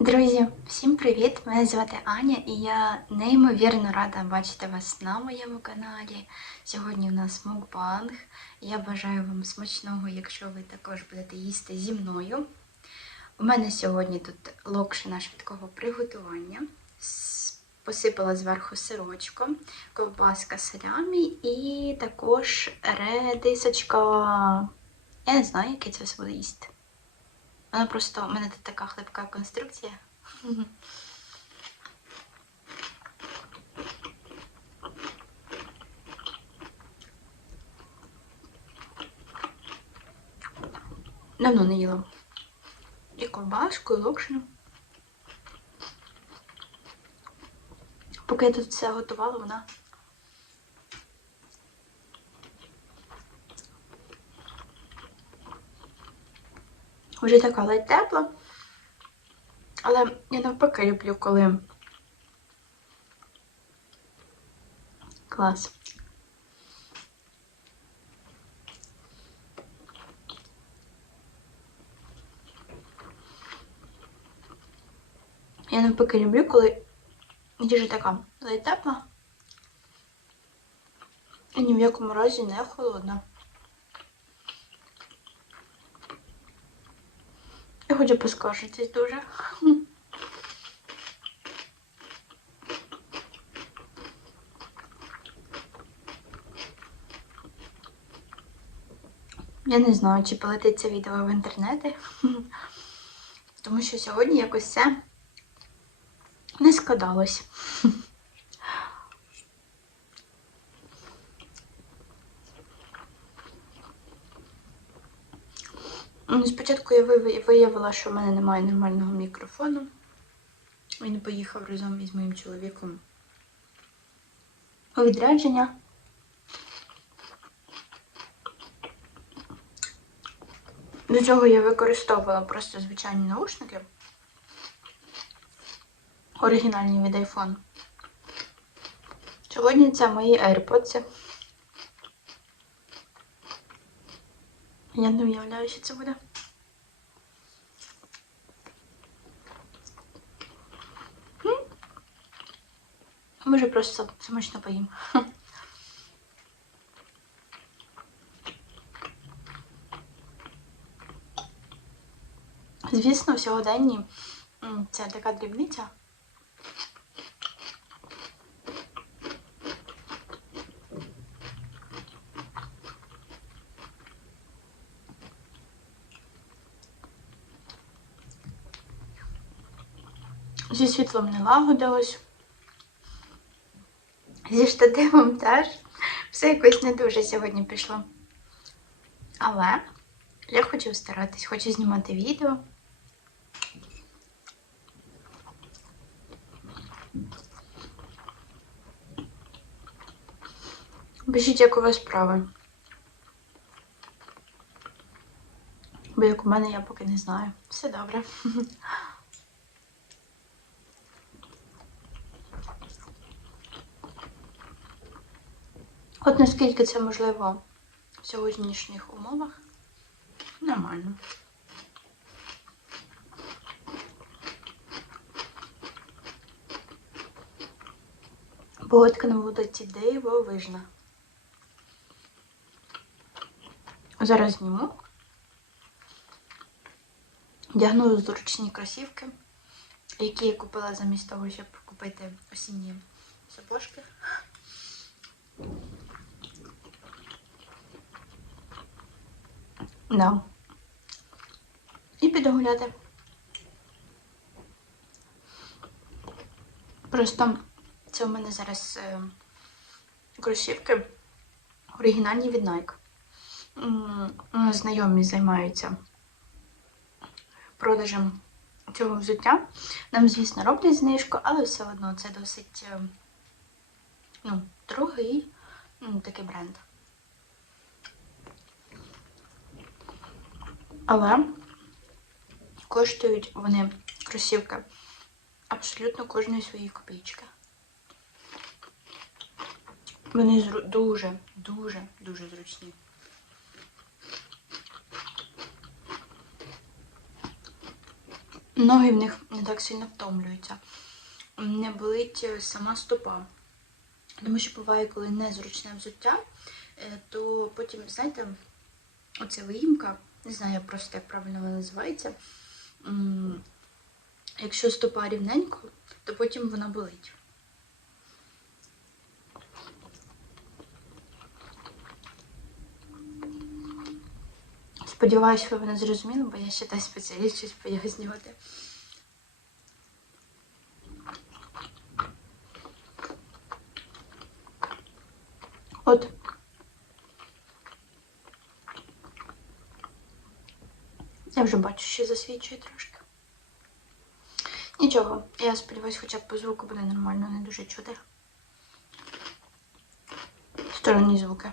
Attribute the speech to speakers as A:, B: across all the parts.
A: Друзі, всім привіт! Мене звати Аня і я неймовірно рада бачити вас на моєму каналі. Сьогодні у нас мукбанг. Я бажаю вам смачного, якщо ви також будете їсти зі мною. У мене сьогодні тут локшина швидкого приготування. Посипала зверху сирочком, ковбаска салямі і також редисочка. Я не знаю, яке це все буде їсти. Вона просто у мене тут така хлипка конструкція. Давно не їла. І ковбаску, і локшину. Поки я тут все готувала, вона вже така ледь тепла. Але я навпаки люблю, коли клас. Я навпаки люблю, коли їжа така ледь тепла. І ні в якому разі не холодна. Хочу поскаржитись дуже. Я не знаю, чи полетить це відео в інтернети. Тому що сьогодні якось це не складалось. Ну, Спочатку я виявила- що в мене немає нормального мікрофону. Він поїхав разом із моїм чоловіком у відрядження. До цього я використовувала просто звичайні наушники. Оригінальні від iPhone. Сьогодні це мої AirPods. Я не уявляю, що це буде. Може просто смачно поїм. Звісно, сьогоденні це така дрібниця. Зі світлом не лагодилось. Зі штативом теж. Все якось не дуже сьогодні пішло. Але я хочу старатись, хочу знімати відео. Пишіть, як у вас справи. Бо як у мене я поки не знаю. Все добре. От наскільки це можливо в сьогоднішніх умовах, нормально. Погодка на вулиці дивовижна. Зараз зніму. Вдягну зручні кросівки, які я купила замість того, щоб купити осінні сапожки. Да. І піду гуляти. Просто це у мене зараз е, кросівки оригінальні від Nike. Нас Знайомі займаються продажем цього взуття. Нам, звісно, роблять знижку, але все одно це досить е, ну, дорогий м, такий бренд. Але коштують вони кросівки абсолютно кожної своєї копійки. Вони дуже, дуже, дуже зручні. ноги в них не так сильно втомлюються. Не болить е, сама стопа. Тому що буває, коли незручне взуття, е, то потім, знаєте, оця виїмка, не знаю просто як правильно вона називається. Якщо стопа рівненько, то потім вона болить. Сподіваюсь, ви мене зрозуміли, бо я ще та спеціаліст щось пояснювати. От. Я вже бачу, що засвічує трошки. Нічого, я сподіваюся, хоча б по звуку буде нормально, не дуже чути. Сторонні звуки.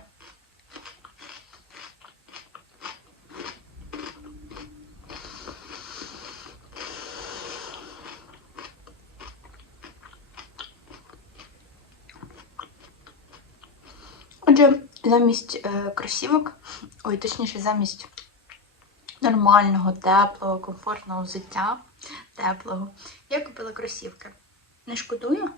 A: Отже, замість е, кросівок, ой, точніше, замість нормального, теплого, комфортного взуття, теплого, я купила кросівки. Не шкодую.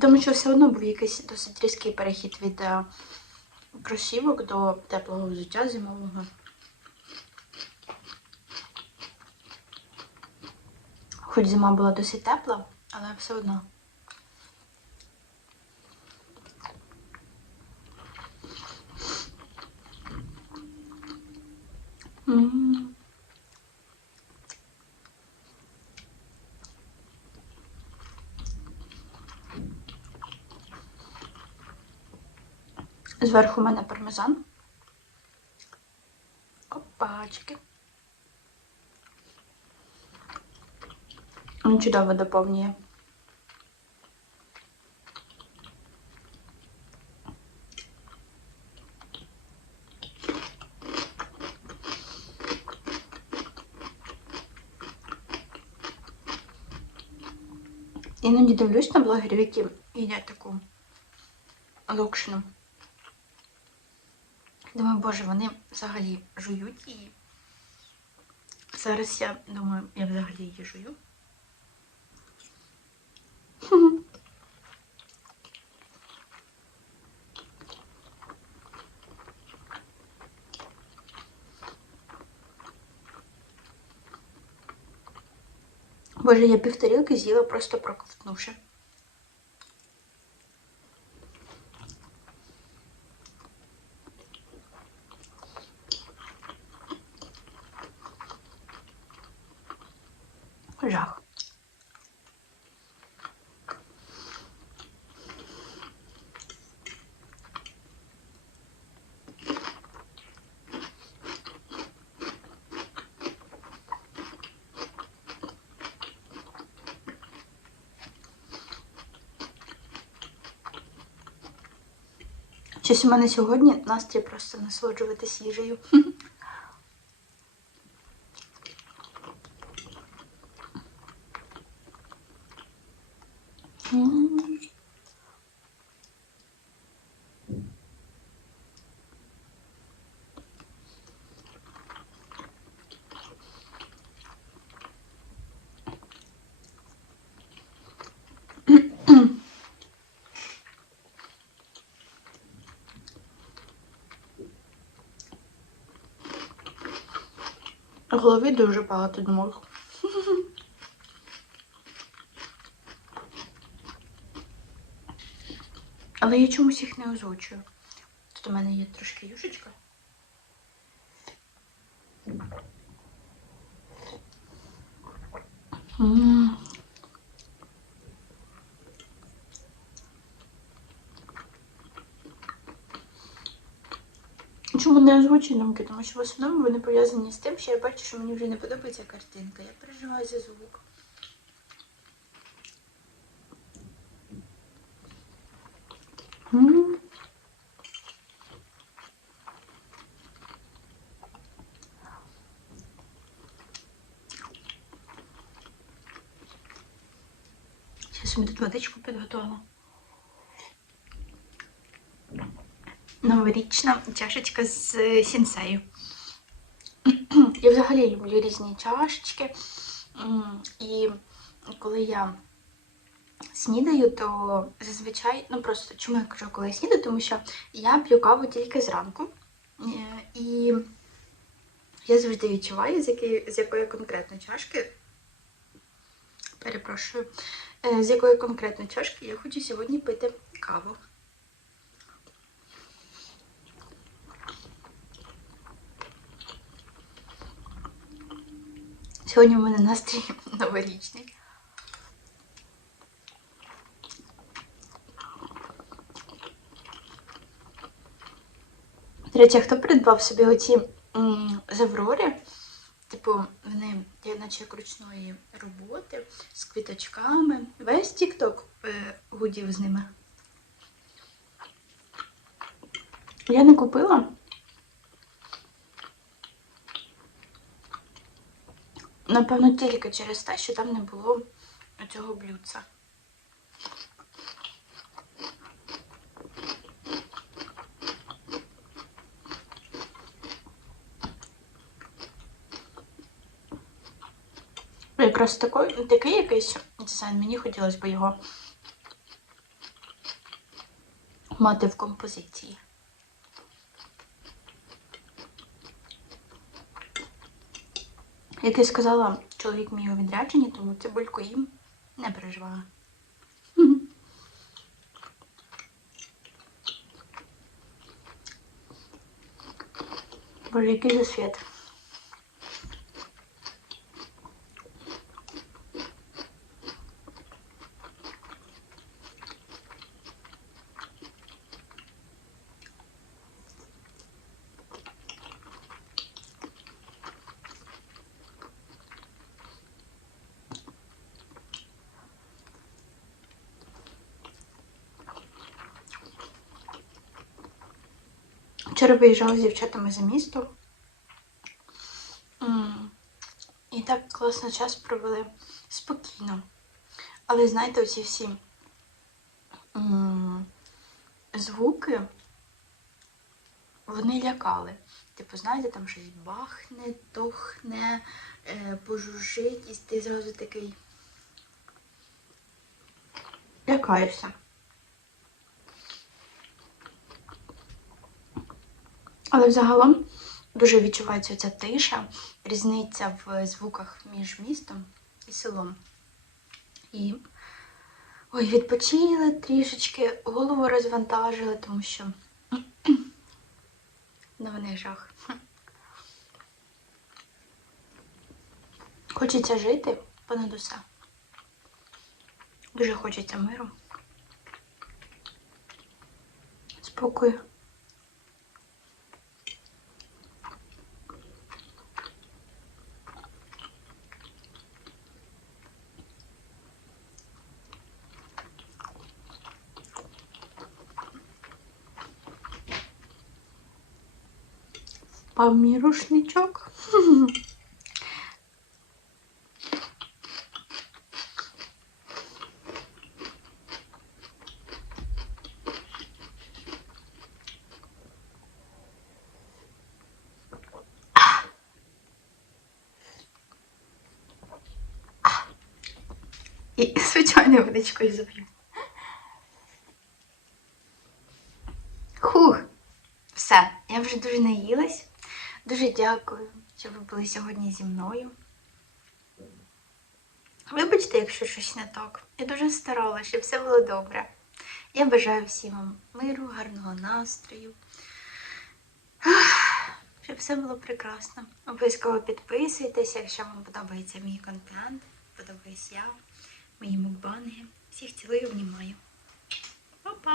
A: Тому що все одно був якийсь досить різкий перехід від е, кросівок до теплого взуття зимового. Хоч зима була досить тепла, але все одно. Зверху у мене пармезан. Опачки. Він чудово доповнює. Іноді дивлюсь на блогерів, які їдять таку локшину. Думаю, боже, вони взагалі жують її. Зараз я думаю, я взагалі її жую. Боже, я півторілки з'їла просто проковтнувши. Жах. Щось у мене сьогодні настрій просто насолоджуватись їжею. М. В голові дуже багато думок. Але я чомусь їх не озвучую. Тут у мене є трошки юшечка. М. Чому не озвучую думки? Тому що в основному вони пов'язані з тим, що я бачу, що мені вже не подобається картинка. Я переживаю за звук. Зараз собі тут водичку підготувала. Новорічна чашечка з е, сінсею. Я взагалі люблю різні чашечки. І коли я снідаю, то зазвичай, ну просто чому я кажу, коли я снідаю, тому що я п'ю каву тільки зранку. Е, І я завжди відчуваю, з, якої, з якої конкретно чашки. Перепрошую, е, з якої конкретно чашки я хочу сьогодні пити каву. Сьогодні в мене настрій новорічний. До речі, хто придбав собі оці з? Типу, вони є наче як ручної роботи з квіточками. Весь тік-ток е, гудів з ними. Я не купила. Напевно, тільки через те, що там не було цього блюдця. Ну, Якраз такий, такий якийсь дизайн, мені хотілося б його мати в композиції. Як я сказала, чоловік мій у відрядженні, тому цибульку їм не переживала. Боже, який засвіт. Вчора виїжджала з дівчатами за місто. І так класно час провели спокійно. Але знаєте, оці всі звуки, вони лякали. Типу, знаєте, там щось бахне, тохне, е, пожужжить, і ти зразу такий лякаєшся. Але взагалом дуже відчувається ця тиша, різниця в звуках між містом і селом. І ой, відпочили трішечки, голову розвантажили, тому що мене жах. Хочеться жити понад усе. Дуже хочеться миру. Спокою. Впав мій рушничок. І звичайною водичкою заб'ю. Хух. Все, я вже дуже наїлась. Дуже дякую, що ви були сьогодні зі мною. Вибачте, якщо щось не так. Я дуже старалася, щоб все було добре. Я бажаю всім вам миру, гарного настрою. Щоб все було прекрасно. Обов'язково підписуйтесь, якщо вам подобається мій контент, подобаюсь я, мої мукбанги. Всіх цілую, обнімаю. Па-па!